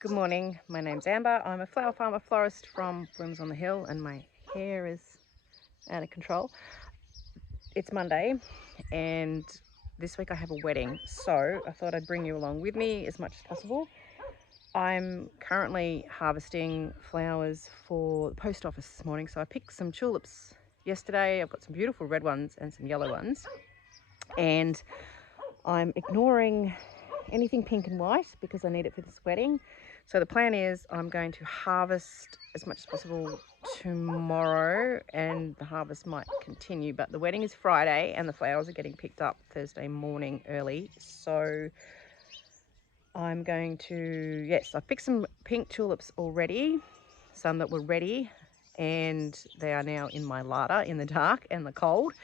Good morning, my name's Amber. I'm a flower farmer florist from Blooms on the Hill and my hair is out of control. It's Monday and this week I have a wedding, so I thought I'd bring you along with me as much as possible. I'm currently harvesting flowers for the post office this morning, so I picked some tulips yesterday. I've got some beautiful red ones and some yellow ones, and I'm ignoring anything pink and white because I need it for this wedding. So the plan is I'm going to harvest as much as possible tomorrow, and the harvest might continue, but the wedding is Friday and the flowers are getting picked up Thursday morning early. So I'm going to, yes, I picked some pink tulips already, some that were ready, and they are now in my larder in the dark and the cold.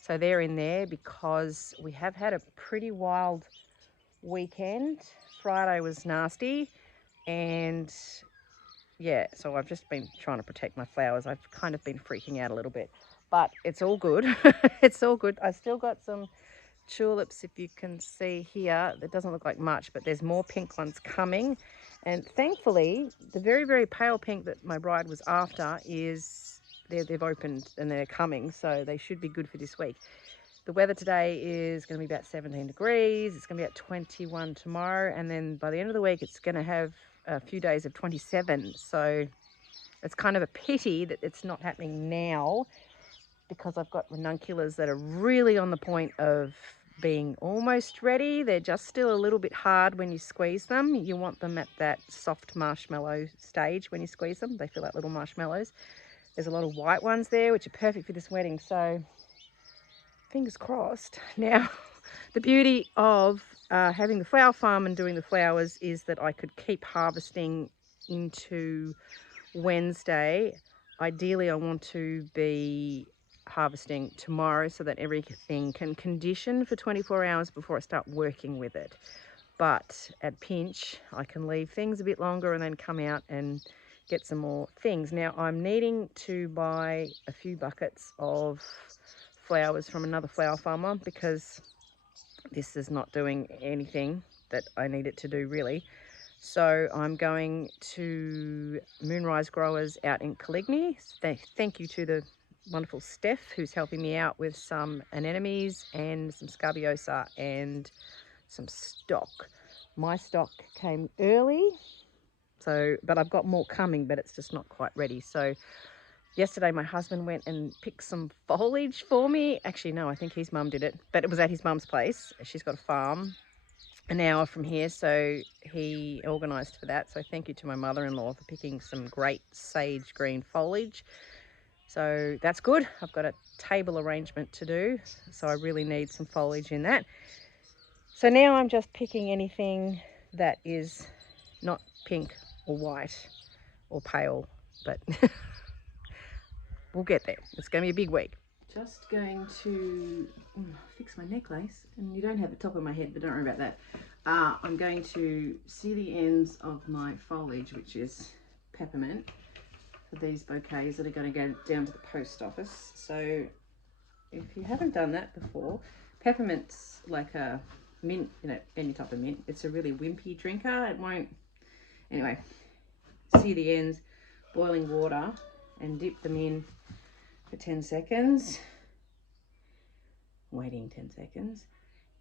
So they're in there because we have had a pretty wild weekend. Friday was nasty, and yeah, so I've just been trying to protect my flowers. I've kind of been freaking out a little bit, but it's all good. It's all good. I still got some tulips, if you can see here. That doesn't look like much, but there's more pink ones coming, and thankfully the very, very pale pink that my bride was after is they've opened and they're coming, so they should be good for this week. The weather today is going to be about 17 degrees. It's going to be at 21 tomorrow. And then by the end of the week, it's going to have a few days of 27. So it's kind of a pity that it's not happening now, because I've got ranunculus that are really on the point of being almost ready. They're just still a little bit hard when you squeeze them. You want them at that soft marshmallow stage when you squeeze them. They feel like little marshmallows. There's a lot of white ones there, which are perfect for this wedding. So fingers crossed. Now, the beauty of having the flower farm and doing the flowers is that I could keep harvesting into Wednesday. Ideally, I want to be harvesting tomorrow so that everything can condition for 24 hours before I start working with it. But at pinch, I can leave things a bit longer and then come out and get some more things. Now, I'm needing to buy a few buckets of flowers from another flower farmer because this is not doing anything that I need it to do, really. So I'm going to Moonrise Growers out in Coligny. Thank you to the wonderful Steph, who's helping me out with some anemones and some scabiosa and some stock. My stock came early, so but I've got more coming, but it's just not quite ready. So yesterday my husband went and picked some foliage for me. Actually, no, I think his mum did it, but it was at his mum's place. She's got a farm an hour from here, so he organised for that. So thank you to my mother-in-law for picking some great sage green foliage. So that's good. I've got a table arrangement to do, so I really need some foliage in that. So now I'm just picking anything that is not pink or white or pale, but we'll get there. It's going to be a big week. Just going to fix my necklace, and you don't have the top of my head, but don't worry about that. I'm going to see the ends of my foliage, which is peppermint, for these bouquets that are going to go down to the post office. So if you haven't done that before, peppermint's like a mint, any type of mint. It's a really wimpy drinker. It won't, anyway, see the ends, boiling water, and dip them in for 10 seconds, waiting 10 seconds,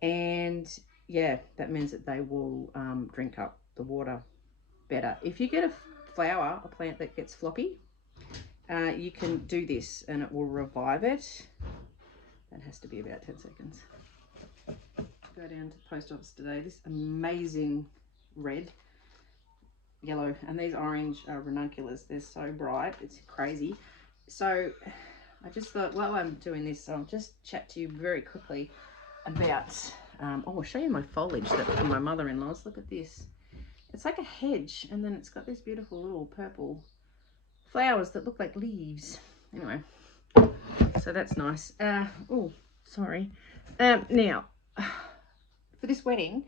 and yeah, that means that they will drink up the water better. If you get a plant that gets floppy, you can do this and it will revive it. That has to be about 10 seconds. Go down to the post office today. This amazing red, yellow, and these orange ranunculus, they're so bright, it's crazy. So I just thought, while I'm doing this, I'll just chat to you very quickly about, I'll show you my foliage that from my mother-in-law's. Look at this. It's like a hedge, and then it's got these beautiful little purple flowers that look like leaves. Anyway, so that's nice. Oh, sorry. Now, for this wedding,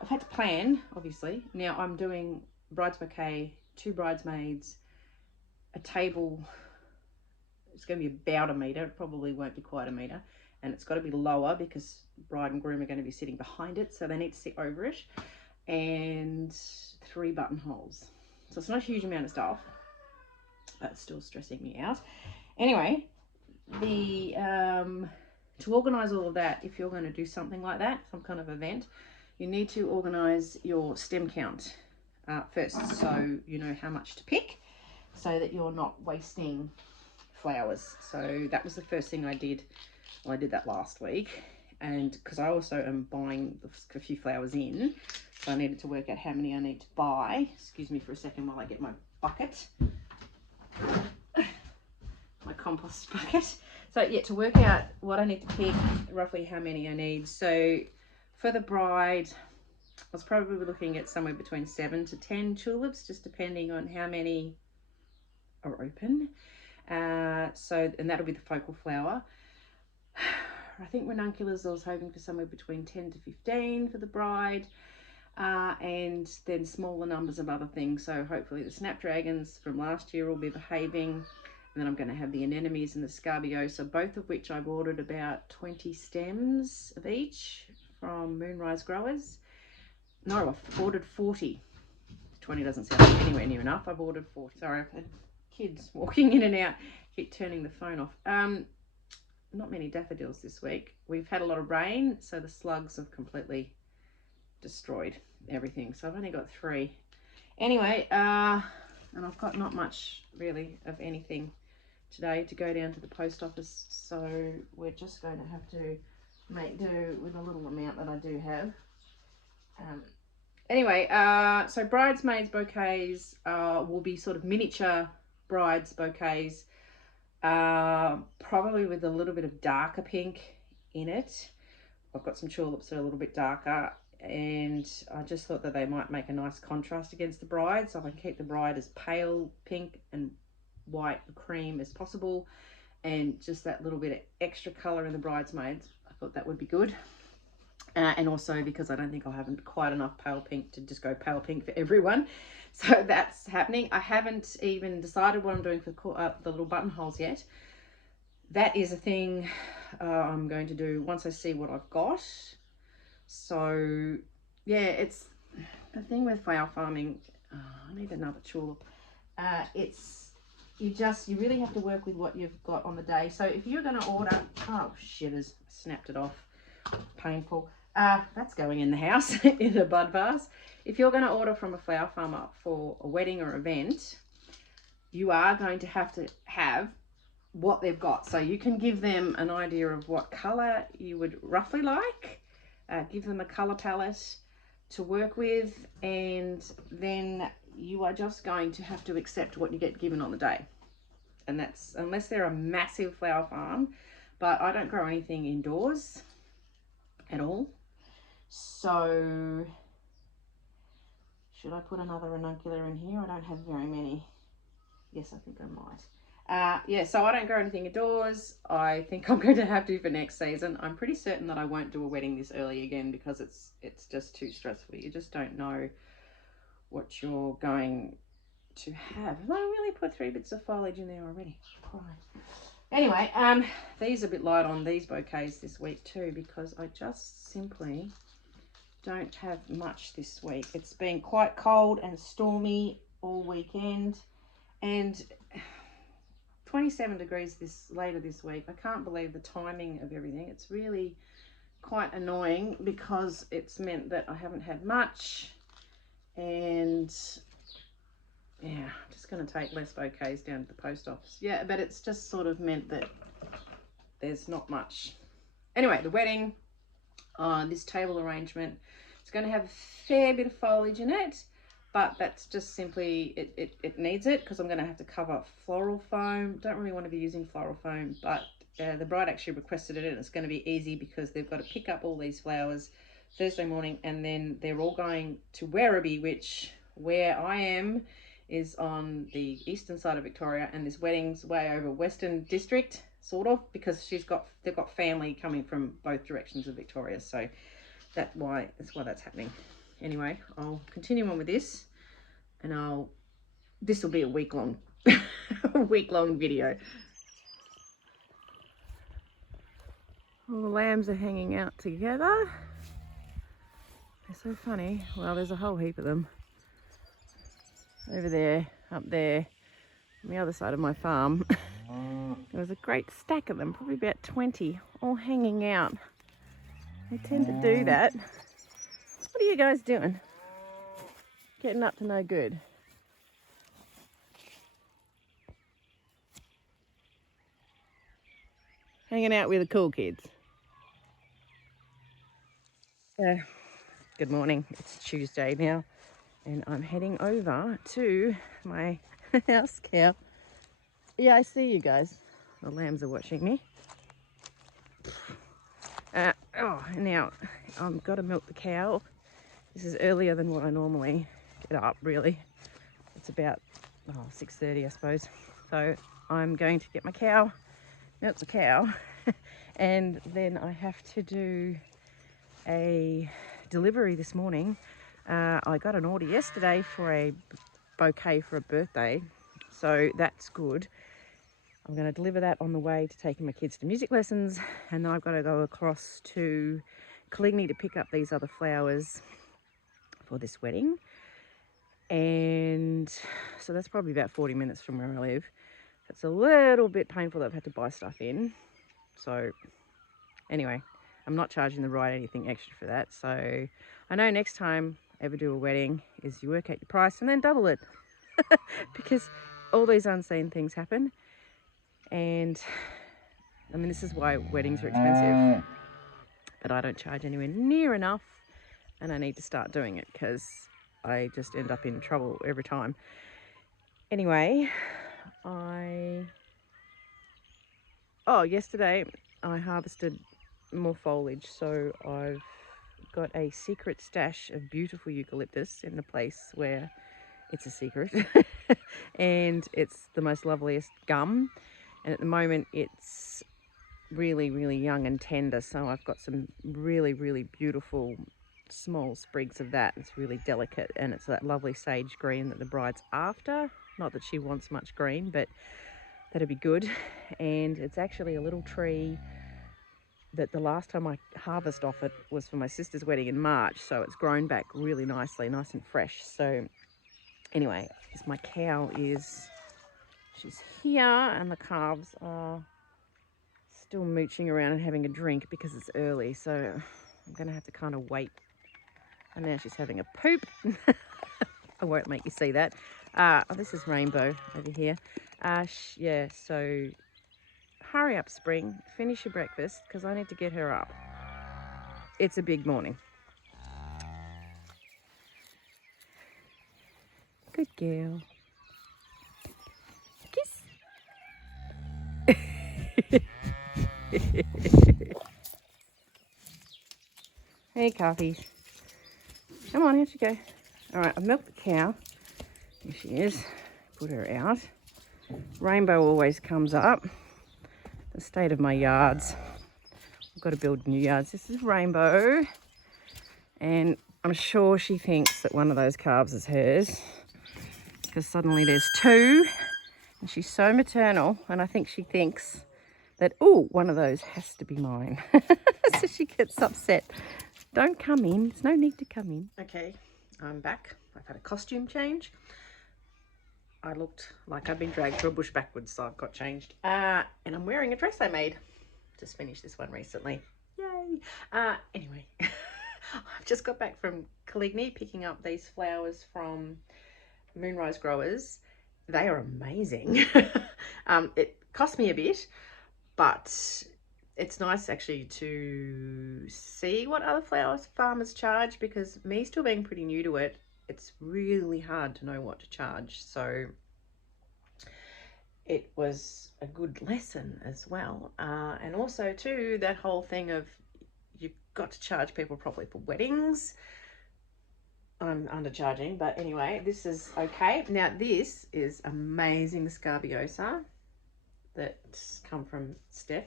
I've had to plan, obviously. Now I'm doing bride's bouquet, 2 bridesmaids, a table. It's going to be about a metre. It probably won't be quite a metre. And it's got to be lower because bride and groom are going to be sitting behind it, so they need to sit over it. And 3 buttonholes. So it's not a huge amount of stuff, but it's still stressing me out. Anyway, the to organise all of that, if you're going to do something like that, some kind of event, you need to organise your stem count first, so you know how much to pick, so that you're not wasting flowers. So that was the first thing I did. Well, I did that last week, and because I also am buying a few flowers in, so I needed to work out how many I need to buy. Excuse me for a second while I get my bucket, my compost bucket. So yeah, to work out what I need to pick, roughly how many I need. So for the bride, I was probably looking at somewhere between 7 to 10 tulips, just depending on how many are open. And that'll be the focal flower. I think ranunculus, I was hoping for somewhere between 10 to 15 for the bride, and then smaller numbers of other things. So hopefully the snapdragons from last year will be behaving, and then I'm going to have the anemones and the scarabeo, both of which I've ordered about 20 stems of each from Moonrise Growers. No, I've ordered 40. 20 doesn't sound anywhere near enough. I've ordered 40. Sorry, I've had kids walking in and out, keep turning the phone off. Not many daffodils this week. We've had a lot of rain, so the slugs have completely destroyed everything. So I've only got 3. Anyway, and I've got not much really of anything today to go down to the post office, so we're just going to have to make do with a little amount that I do have. Anyway, so bridesmaids bouquets will be sort of miniature brides bouquets, probably with a little bit of darker pink in it. I've got some tulips that are a little bit darker, and I just thought that they might make a nice contrast against the bride, so I can keep the bride as pale pink and white cream as possible, and just that little bit of extra colour in the bridesmaids. I thought that would be good. And also because I don't think I'll have quite enough pale pink to just go pale pink for everyone. So that's happening. I haven't even decided what I'm doing for the little buttonholes yet. That is a thing I'm going to do once I see what I've got. So yeah, it's the thing with flower farming. I need another tulip. You really have to work with what you've got on the day. So if you're going to order, oh shitters, snapped it off, painful. That's going in the house in a bud vase. If you're going to order from a flower farmer for a wedding or event, you are going to have what they've got. So you can give them an idea of what colour you would roughly like, give them a colour palette to work with, and then you are just going to have to accept what you get given on the day. And that's unless they're a massive flower farm, but I don't grow anything indoors at all. So should I put another ranuncular in here? I don't have very many. Yes, I think I might. Yeah, so I don't grow anything indoors. I think I'm going to have to for next season. I'm pretty certain that I won't do a wedding this early again because it's just too stressful. You just don't know what you're going to have. Have I really put 3 bits of foliage in there already? Right. Anyway, these are a bit light on these bouquets this week too, because I just simply don't have much this week. It's been quite cold and stormy all weekend, and 27 degrees later this week. I can't believe the timing of everything. It's really quite annoying because it's meant that I haven't had much, and yeah, I'm just going to take less bouquets down to the post office. Yeah, but it's just sort of meant that there's not much. Anyway, the wedding, this table arrangement, it's going to have a fair bit of foliage in it, but that's just simply, it needs it because I'm going to have to cover floral foam. Don't really want to be using floral foam, but the bride actually requested it, and it's going to be easy because they've got to pick up all these flowers Thursday morning, and then they're all going to Werribee, which where I am is on the eastern side of Victoria, and this wedding's way over Western District, sort of, because they've got family coming from both directions of Victoria, so that's why that's happening. Anyway, I'll continue on with this, and this will be a week-long video. All the lambs are hanging out together. They're so funny. Well, there's a whole heap of them. over there, up there, on the other side of my farm. There was a great stack of them, probably about 20, all hanging out. They tend to do that. What are you guys doing? Getting up to no good. Hanging out with the cool kids. Good morning. It's Tuesday now, and I'm heading over to my house cow. Yeah, I see you guys. The lambs are watching me. Now I've got to milk the cow. This is earlier than what I normally get up, really. It's about 6:30, I suppose. So I'm going to get my cow, milk the cow, and then I have to do a delivery this morning. I got an order yesterday for a bouquet for a birthday, so that's good. I'm going to deliver that on the way to taking my kids to music lessons, and then I've got to go across to Coligny to pick up these other flowers for this wedding. And so that's probably about 40 minutes from where I live. It's a little bit painful that I've had to buy stuff in. So anyway, I'm not charging the bride anything extra for that. So I know next time I ever do a wedding is you work out your price and then double it. Because all these unseen things happen. And I mean, this is why weddings are expensive. But I don't charge anywhere near enough, and I need to start doing it because I just end up in trouble every time. Anyway, yesterday I harvested more foliage, so I've got a secret stash of beautiful eucalyptus in the place where it's a secret. And it's the most loveliest gum, and at the moment it's really, really young and tender, so I've got some really, really beautiful small sprigs of that. It's really delicate, and it's that lovely sage green that the bride's after. Not that she wants much green, but that'd be good. And it's actually a little tree that the last time I harvest off it was for my sister's wedding in March, so it's grown back really nicely, nice and fresh. So anyway, my cow she's here, and the calves are still mooching around and having a drink because it's early, so I'm gonna have to kind of wait. And now she's having a poop. I won't make you see that. This is Rainbow over here. Yeah, so hurry up, Spring, finish your breakfast because I need to get her up. It's a big morning. Good girl. Kiss. Hey, Coffee. Come on, here she go. All right, I've milked the cow. Here she is. Put her out. Rainbow always comes up. The state of my yards. I've got to build new yards. This is Rainbow. And I'm sure she thinks that one of those calves is hers, because suddenly there's two. And she's so maternal. And I think she thinks that, oh, one of those has to be mine. So she gets upset. Don't come in. There's no need to come in. Okay, I'm back. I've had a costume change. I looked like I've been dragged through a bush backwards, so I've got changed. And I'm wearing a dress I made. Just finished this one recently. Yay! Anyway, I've just got back from Coligny picking up these flowers from Moonrise Growers. They are amazing. It cost me a bit, but it's nice actually to see what other farmers charge, because me still being pretty new to it, it's really hard to know what to charge. So it was a good lesson as well. And also too, that whole thing of you've got to charge people properly for weddings. I'm undercharging, but anyway, this is okay. Now this is amazing Scabiosa that's come from Steph.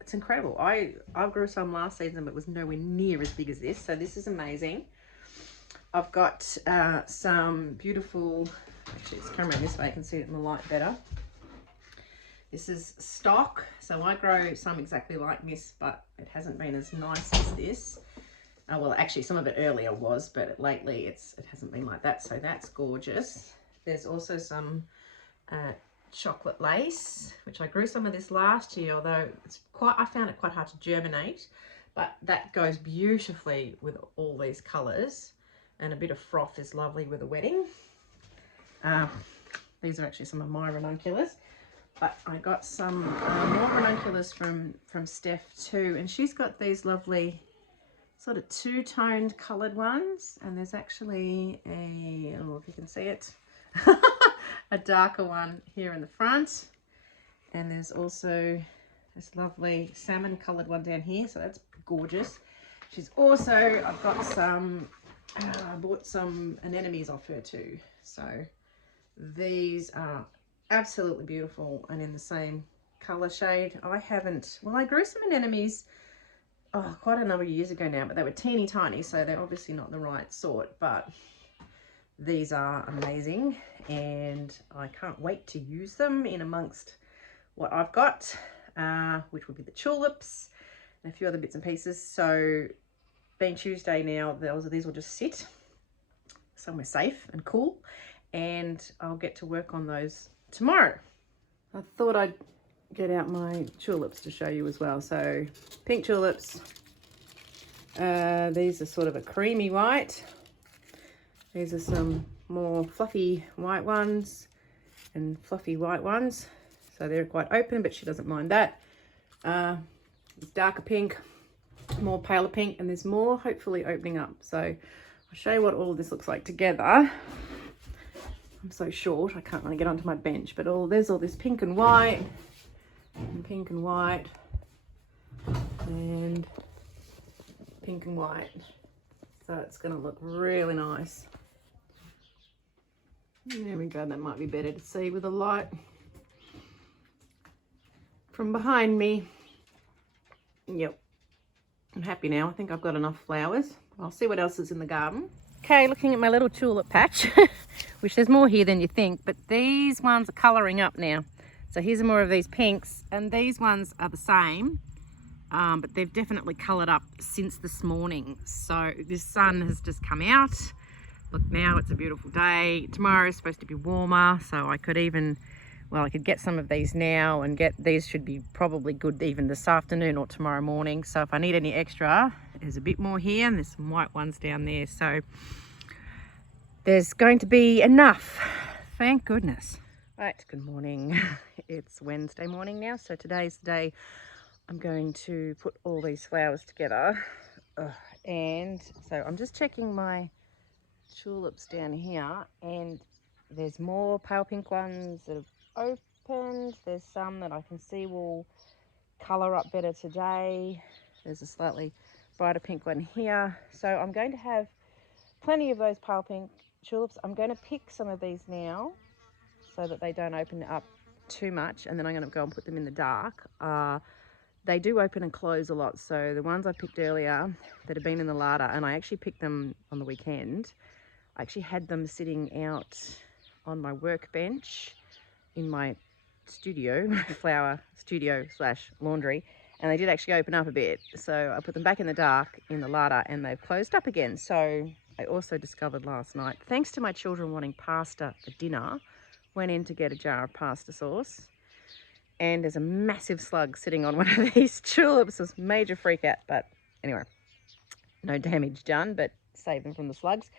It's incredible. I grew some last season, but it was nowhere near as big as this. So this is amazing. I've got some beautiful, actually it's come around this way, I can see it in the light better. This is stock. So I grow some exactly like this, but it hasn't been as nice as this. Well, actually some of it earlier was, but lately it hasn't been like that. So that's gorgeous. There's also some chocolate lace, which I grew some of this last year, although I found it quite hard to germinate, but that goes beautifully with all these colours, and a bit of froth is lovely with a wedding. These are actually some of my ranunculus, but I got some more ranunculus from Steph too, and she's got these lovely sort of two-toned coloured ones, and there's actually a, oh, if you can see it, a darker one here in the front, and there's also this lovely salmon coloured one down here, so that's gorgeous. She's also, I've got some, I bought some anemones off her too, so these are absolutely beautiful and in the same colour shade. I grew some anemones quite a number of years ago now, but they were teeny tiny, so they're obviously not the right sort, but these are amazing and I can't wait to use them in amongst what I've got, which would be the tulips and a few other bits and pieces. So being Tuesday now, these will just sit somewhere safe and cool, and I'll get to work on those tomorrow. I thought I'd get out my tulips to show you as well. So pink tulips, these are sort of a creamy white. These are some more fluffy white ones and fluffy white ones, so they're quite open, but she doesn't mind that. It's darker pink, more paler pink, and there's more hopefully opening up. So I'll show you what all of this looks like together. I'm so short, I can't really get onto my bench, but there's all this pink and white, and pink and white, and pink and white. So it's going to look really nice. There we go, that might be better to see with the light from behind me. Yep, I'm happy now. I think I've got enough flowers. I'll see what else is in the garden. Okay, looking at my little tulip patch, which there's more here than you think, but these ones are colouring up now. So here's more of these pinks, and these ones are the same, but they've definitely coloured up since this morning. So this sun has just come out. Look, now it's a beautiful day. Tomorrow is supposed to be warmer, so I could get some of these now, and these should be probably good even this afternoon or tomorrow morning. So if I need any extra, there's a bit more here, and there's some white ones down there. So there's going to be enough, thank goodness. Right, good morning. It's Wednesday morning now, so today's the day I'm going to put all these flowers together. And so I'm just checking my tulips down here, and there's more pale pink ones that have opened. There's some that I can see will colour up better today. There's a slightly brighter pink one here. So I'm going to have plenty of those pale pink tulips. I'm going to pick some of these now so that they don't open up too much, and then I'm going to go and put them in the dark. They do open and close a lot, so the ones I picked earlier that have been in the larder, and I actually picked them on the weekend, I actually had them sitting out on my workbench in my studio, my flower studio / laundry, and they did actually open up a bit. So I put them back in the dark in the larder, and they've closed up again. So I also discovered last night, thanks to my children wanting pasta for dinner, went in to get a jar of pasta sauce, and there's a massive slug sitting on one of these tulips. It was a major freak out, but anyway, no damage done, but save them from the slugs.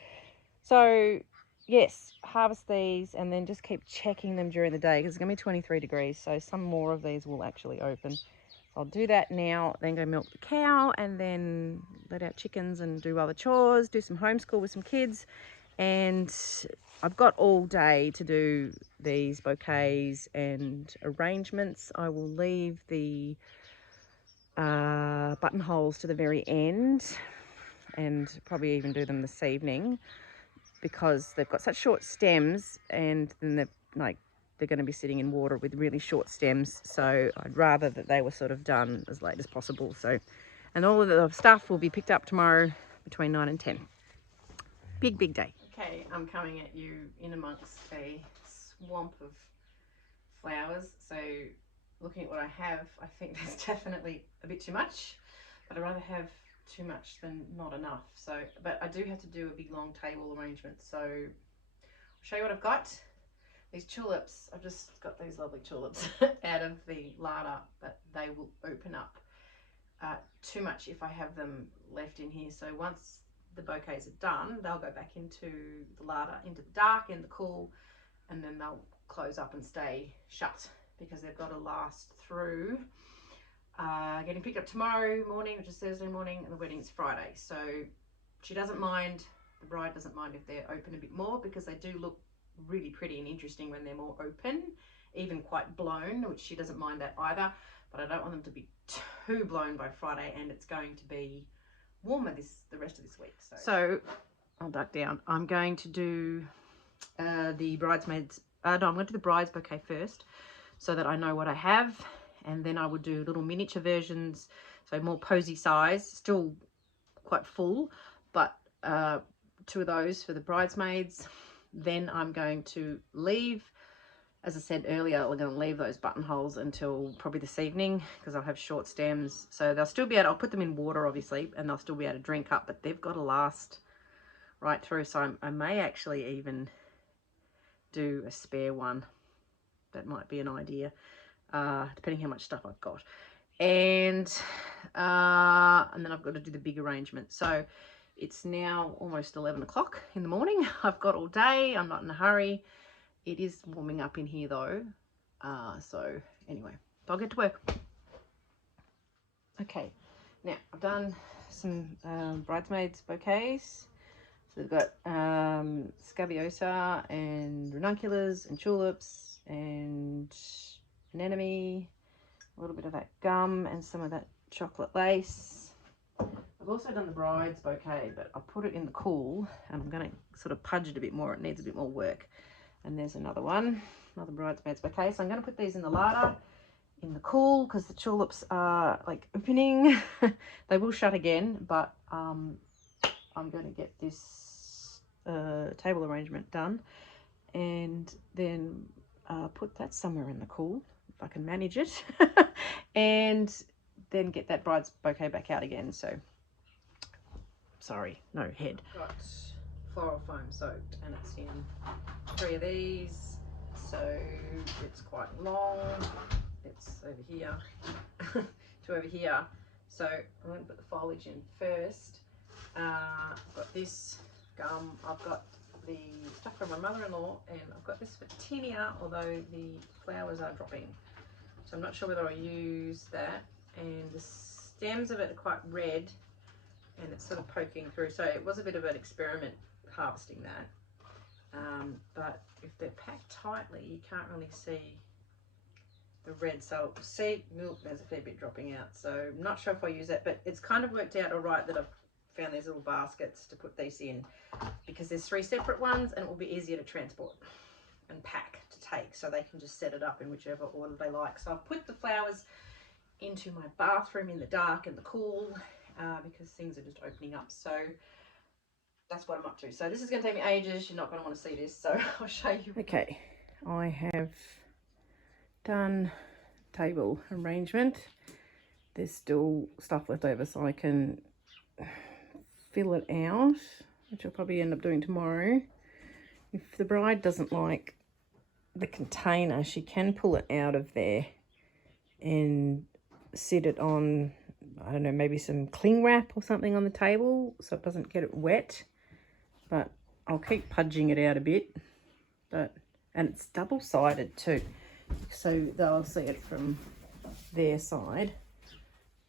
So yes, harvest these and then just keep checking them during the day, because it's going to be 23 degrees, so some more of these will actually open. So I'll do that now, then go milk the cow, and then let out chickens and do other chores, do some homeschool with some kids. And I've got all day to do these bouquets and arrangements. I will leave the buttonholes to the very end, and probably even do them this evening, because they've got such short stems, and then they're going to be sitting in water with really short stems. So I'd rather that they were sort of done as late as possible. So, and all of the stuff will be picked up tomorrow between 9 and 10. Big day. Okay, I'm coming at you in amongst a swamp of flowers. So looking at what I have, I think there's definitely a bit too much, but I'd rather have too much than not enough. So, but I do have to do a big long table arrangement. So I'll show you what I've got, These tulips, I've just got these lovely tulips out of the larder, but they will open up too much if I have them left in here. So once the bouquets are done, they'll go back into the larder, into the dark, in the cool, and then they'll close up and stay shut because they've got to last through getting picked up tomorrow morning, which is Thursday morning, and the wedding's Friday. So she doesn't mind, the bride doesn't mind if they're open a bit more because they do look really pretty and interesting when they're more open, even quite blown, which she doesn't mind that either. But I don't want them to be too blown by Friday, and it's going to be warmer the rest of this week. So I'll duck down. I'm going to do the bridesmaids. No, I'm going to do the bride's bouquet first, so that I know what I have, and then I would do little miniature versions, so more posy size, still quite full, but 2 of those for the bridesmaids. Then I'm going to leave. As I said earlier, we're going to leave those buttonholes until probably this evening because I'll have short stems. So they'll still be able to, I'll put them in water obviously, and they'll still be able to drink up, but they've got to last right through. So I may actually even do a spare one. That might be an idea, depending how much stuff I've got. And then I've got to do the big arrangement. So it's now almost 11 o'clock in the morning. I've got all day. I'm not in a hurry. It is warming up in here though. So anyway, I'll get to work. Okay, now I've done some bridesmaids bouquets. So we've got scabiosa and ranunculus and tulips and anemone, a little bit of that gum and some of that chocolate lace. I've also done the bride's bouquet, but I'll put it in the cool and I'm going to sort of pudge it a bit more. It needs a bit more work. And there's another one, another bridesmaid's bouquet. So I'm going to put these in the larder in the cool because the tulips are like opening. They will shut again, but I'm going to get this table arrangement done and then put that somewhere in the cool if I can manage it. And then get that bride's bouquet back out again. So sorry, no head. Got floral foam soaked and it's in 3 of these, so it's quite long. It's over here to over here. So I'm going to put the foliage in first. I've got this gum, I've got the stuff from my mother-in-law, and I've got this for tinea, although the flowers are dropping. So I'm not sure whether I use that. And the stems of it are quite red and it's sort of poking through. So it was a bit of an experiment harvesting that. But if they're packed tightly, you can't really see the red. So see, there's a fair bit dropping out. So I'm not sure if I use that, but it's kind of worked out all right that I've found these little baskets to put these in because there's 3 separate ones and it will be easier to transport and pack to take, so they can just set it up in whichever order they like. So I've put the flowers into my bathroom in the dark and the cool because things are just opening up. So that's what I'm up to. So this is going to take me ages. You're not going to want to see this, so I'll show you. Okay, I have done table arrangement. There's still stuff left over, so I can fill it out, which I'll probably end up doing tomorrow. If the bride doesn't like the container, she can pull it out of there and sit it on, I don't know, maybe some cling wrap or something on the table so it doesn't get it wet. But I'll keep pudging it out a bit. And it's double-sided too, so they'll see it from their side.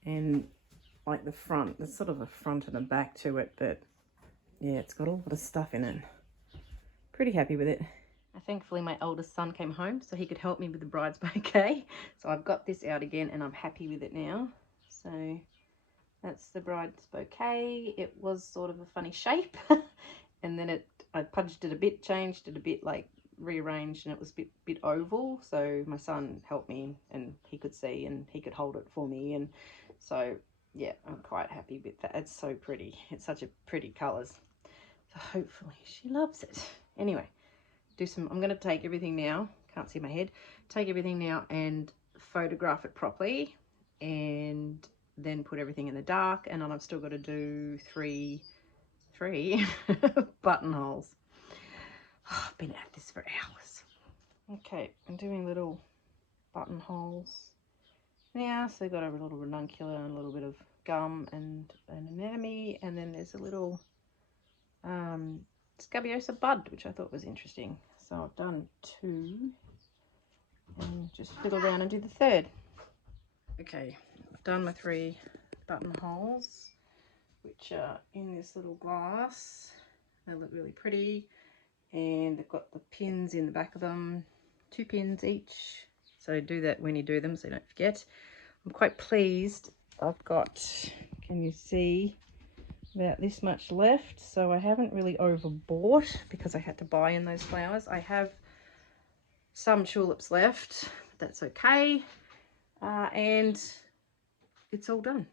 And like the front, there's sort of a front and a back to it, but yeah, it's got a lot of stuff in it. Pretty happy with it. Thankfully my oldest son came home so he could help me with the bride's bouquet. So I've got this out again and I'm happy with it now. So that's the bride's bouquet. It was sort of a funny shape and then I pudged it a bit, changed it a bit, like rearranged, and it was a bit oval. So my son helped me and he could see and he could hold it for me, and so yeah, I'm quite happy with that. It's so pretty. It's such a pretty colours. So hopefully she loves it. Anyway, I'm going to take everything now. Can't see my head. Take everything now and photograph it properly, and then put everything in the dark. And then I've still got to do three buttonholes. Oh, I've been at this for hours. Okay, I'm doing little buttonholes now. So they've got a little ranunculus and a little bit of gum and an anemone, and then there's a little scabiosa bud, which I thought was interesting. So I've done 2 and just fiddle around and do the 3rd. Okay, I've done my 3 buttonholes, which are in this little glass. They look really pretty, and they've got the pins in the back of them, 2 pins each. So do that when you do them so you don't forget. I'm quite pleased. I've got, can you see, about this much left, so I haven't really overbought because I had to buy in those flowers. I have some tulips left, but that's okay, and it's all done.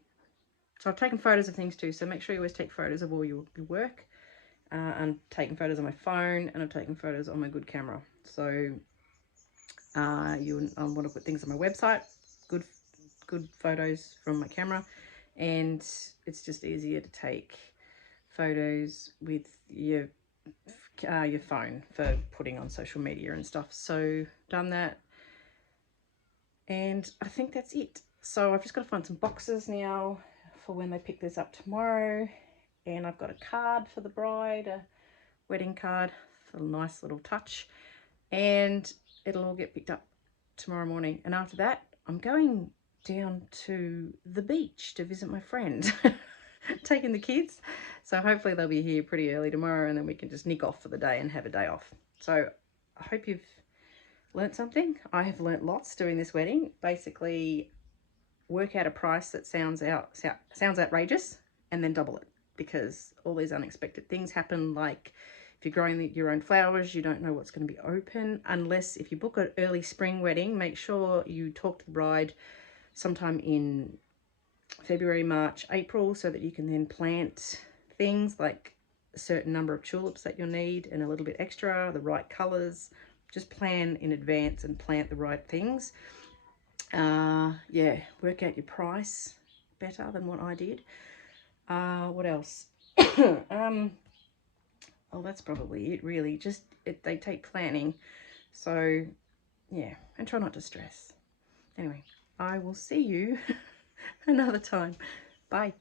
So I've taken photos of things too, so make sure you always take photos of all your work. I'm taking photos on my phone, and I'm taking photos on my good camera. So I want to put things on my website, good photos from my camera, and it's just easier to take photos with your phone for putting on social media and stuff. So done that, and I think that's it. So I've just got to find some boxes now for when they pick this up tomorrow, and I've got a card for the bride, a wedding card, a nice little touch, and it'll all get picked up tomorrow morning. And after that, I'm going down to the beach to visit my friend, taking the kids. So hopefully they'll be here pretty early tomorrow, and then we can just nick off for the day and have a day off. So I hope you've learnt something. I have learnt lots doing this wedding. Basically, work out a price that sounds outrageous, and then double it, because all these unexpected things happen. Like if you're growing your own flowers, you don't know what's going to be open, unless if you book an early spring wedding, make sure you talk to the bride sometime in February, March, April, so that you can then plant things like a certain number of tulips that you'll need and a little bit extra, the right colors. Just plan in advance and plant the right things. Yeah, work out your price better than what I did. What else? Well, that's probably it, really. Just they take planning. So yeah, and try not to stress. Anyway, I will see you another time. Bye.